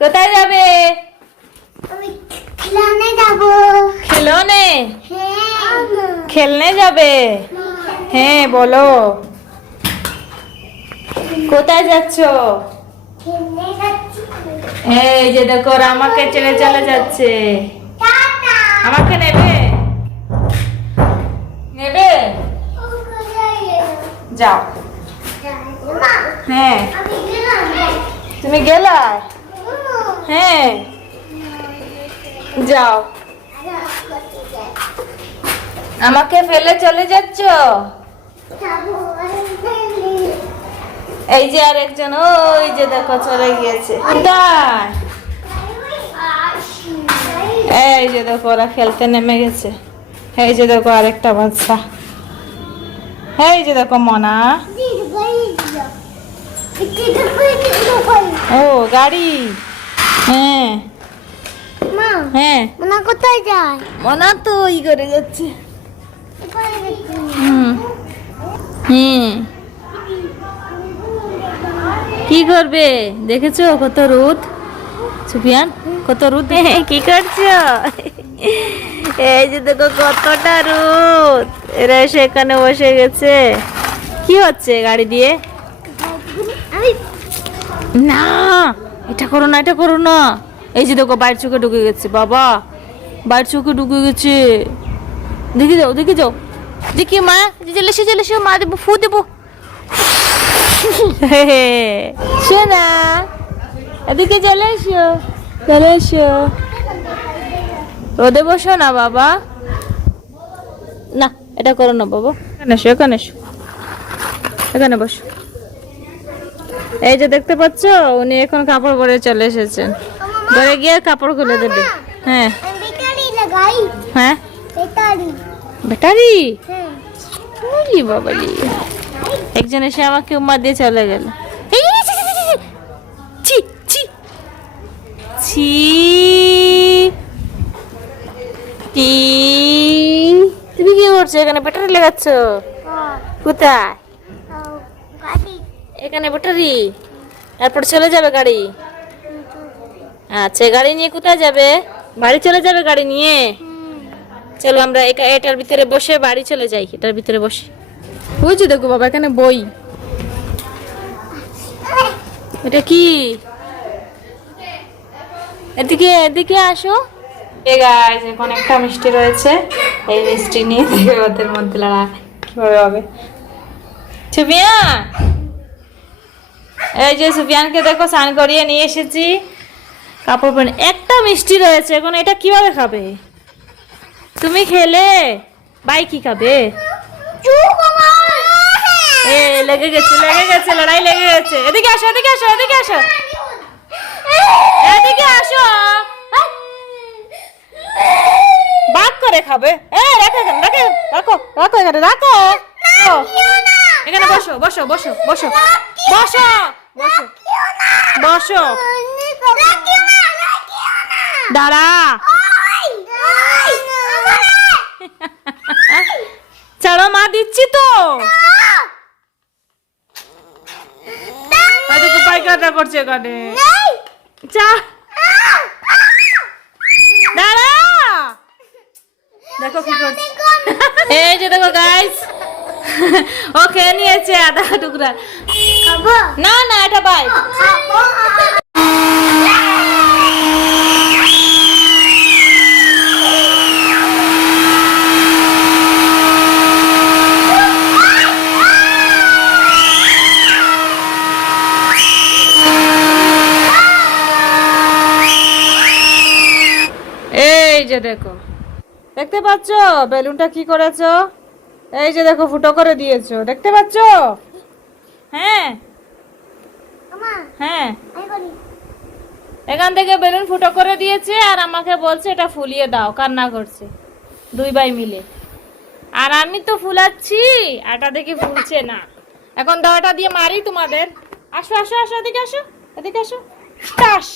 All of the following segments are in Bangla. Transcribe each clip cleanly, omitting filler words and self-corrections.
কোথায় যাবে? খেলনে যাব। খেলনে? হ্যাঁ। খেলনে যাবে? হ্যাঁ বলো, কোথায় যাচ্ছ? খেলনে যাচ্ছি। এই যে দেখো ওরা আমাকে ছেড়ে চলে যাচ্ছে। টাটা। আমাকে নেবে? নেবে? ও কোথায় গেল? যাও। মা, হ্যাঁ আমি গেলাম। তুমি গেলা? হ্যাঁ যাও। আমাকে ফেলে চলে যাচ্ছ? এই যে আরেকজন, ওই যে দেখো চলে গিয়েছে। কোথায়? এই যে দেখো ওরা খেলতে নেমে গেছে। এই যে দেখো আরেকটা বাচ্চা। এই যে দেখো মনা। ও গাড়ি। হ্যাঁ মা, হ্যাঁ মনা কোথায় যায়? মনা তো ই করে যাচ্ছে। হুম হুম কি করবে? দেখেছো কত রোদ? সুফিয়ান কত রোদ, কি করছো? এই যে দেখো কতটা রোদ। এরা এসে এখানে বসে গেছে। কি হচ্ছে গাড়ি দিয়ে? আমি না এটা করো না, এটা করো না। এই যে দেখো বাইরের চোখে ঢুকে গেছে। বাবা বাইরের চোখে ঢুকে গেছে। দেখে যাও, দেখে যাও, দেখি মা চলে এসে, চলে এসে মা দেবো, ফু দেবো। শোনা এদিকে চলে এসো, চলে এসো। রোদে বসো না বাবা। না এটা করো না বাবা। এখানে এসো, এখানে এসো, এখানে বসো। এই যে দেখতে পাচ্ছ উনি এখন কাপড় পরে চলে এসেছেন। ঘরে গিয়ে কাপড় খুলে দেবে। হ্যাঁ ব্যাটারি লাগাই। হ্যাঁ ব্যাটারি। ব্যাটারি? হ্যাঁ। ওরে বাবালি, একজন এসে আমাকে উম্মা দিয়ে চলে গেল। এই, ছি ছি ছি টি। তুমি কি করছো এখানে? ব্যাটারি লাগাচ্ছ? কোথায়? গাড়ি। এখানে ব্যাটারি? তারপর চলে যাবে গাড়ি? আচ্ছা গাড়ি নিয়ে কোথায় যাবে? বাড়ি চলে যাবে গাড়ি নিয়ে? চলো আমরা এটার ভিতরে বসে বাড়ি চলে যাই। এটার ভিতরে বসে বুঝছি। দেখো বাবা এখানে বই। এটা কি? এদিকে এদিকে আসো। এই গাইস এখন একটা মিষ্টি রয়েছে। এই মিষ্টি নিয়ে দেখে ওদের মধ্যে লড়া কিভাবে হবে। সুফিয়ান, এই যে সুফিয়ানকে দেখো স্নান করিয়ে নিয়ে এসেছি। কাপড় পরে একটা মিষ্টি রয়েছে। এখন এটা কিভাবে খাবে? তুমি খেলে ভাই কি খাবে? এ লেগে গেছে, লেগে গেছে, লড়াই লেগে গেছে। এদিকে আসো, এদিকে আসো, এদিকে আসো, এদিকে আসো। বাক করে খাবে। রাখো এখানে, রাখো, রাখো, রাখো এখানে, রাখো। এখানে বসো, বসো, বসো, বসো, বসো, বসো, বসো। দাঁড়া। ছাড়ো মা দিচ্ছি তো। পাইকারটা করছে এখানে। চা দাঁড়া। দেখো কি করছে। এই যে দেখো গাইস, ও খেয়ে নিয়েছে আধা টুকরা। না না এটা বাই। এই যে দেখো, দেখতে পাচ্ছ বেলুনটা কি করেছো? এই যে দেখো ফুটো করে দিয়েছো, দেখতে পাচ্ছ? হ্যাঁ হ্যাঁ এখান থেকে বেলুন ফুটো করে দিয়েছে আর আমাকে বলছে এটা ফুলিয়ে দাও। কান্না করছে দুই ভাই মিলে। আর আমি তো ফুলাচ্ছি, আটা দেখি ফুলছে না। এখন দাওয়াটা দিয়ে মারি তোমাদের। আসো আসো আসো, এদিকে আসো, এদিকে আসো। টাস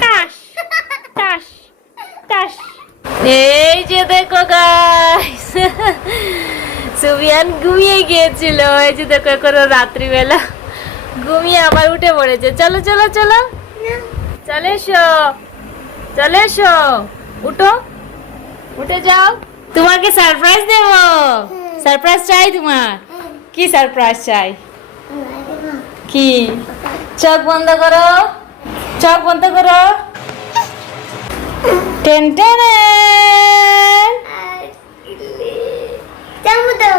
টাস টাস টাস। এই যে দেখো গাইস, সুফিয়ান ঘুমিয়ে গিয়েছিল। এই যে দেখো এখন রাত্রিবেলা ঘুমিয়ে আবার উঠে পড়েছে। চলো চলো চলো, চলে এসো, চলে এসো, উঠো, উঠে যাও। তোমাকে সারপ্রাইজ দেব। সারপ্রাইজ চাই তোমার? কি সারপ্রাইজ চাই? কি? চোখ বন্ধ করো, চোখ বন্ধ করো। Ten ten. চামচ দাও।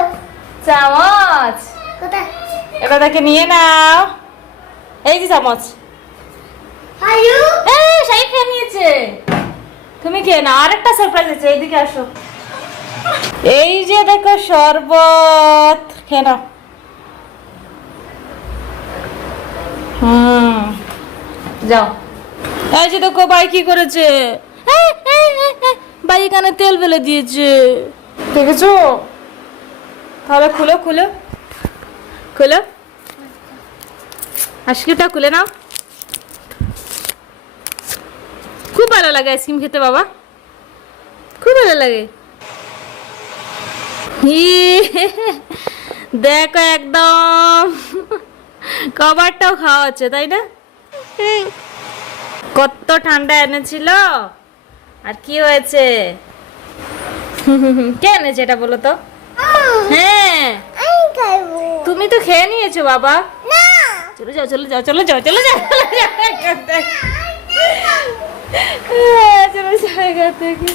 চামচ কোথায়? এটা থেকে নিয়ে নাও। এই যে চামচ। আয়ু এই সেই খেয়ে নিয়েছে। তুমি খেয়ে নাও, আরেকটা সারপ্রাইজ আছে, এইদিকে আসো। এই যে দেখো শরবত, খেয়ে নাও। যাও। এই যে দেখো ভাই কি করেছে, ভাই এখানে তেল ফেলে দিয়েছে, দেখেছো? তাহলে খুলো খুলো খুলো, আইসক্রিমটা খুলে নাও। খুব ভালো লাগে আইসক্রিম খেতে বাবা, খুব ভালো লাগে। দেখো একদম কভারটাও খাওয়া হচ্ছে, তাই না? কত ঠান্ডা এনেছিল, আর কি হয়েছে? কে এনেছে এটা বলো তো? হ্যাঁ আমি খাইবো। তুমি তো খেয়ে নিয়েছো বাবা। না। চলে যাও চলে যাও চলে যাও চলে যাও চলে যাও এখান থেকে। চলে যাও এখান থেকে।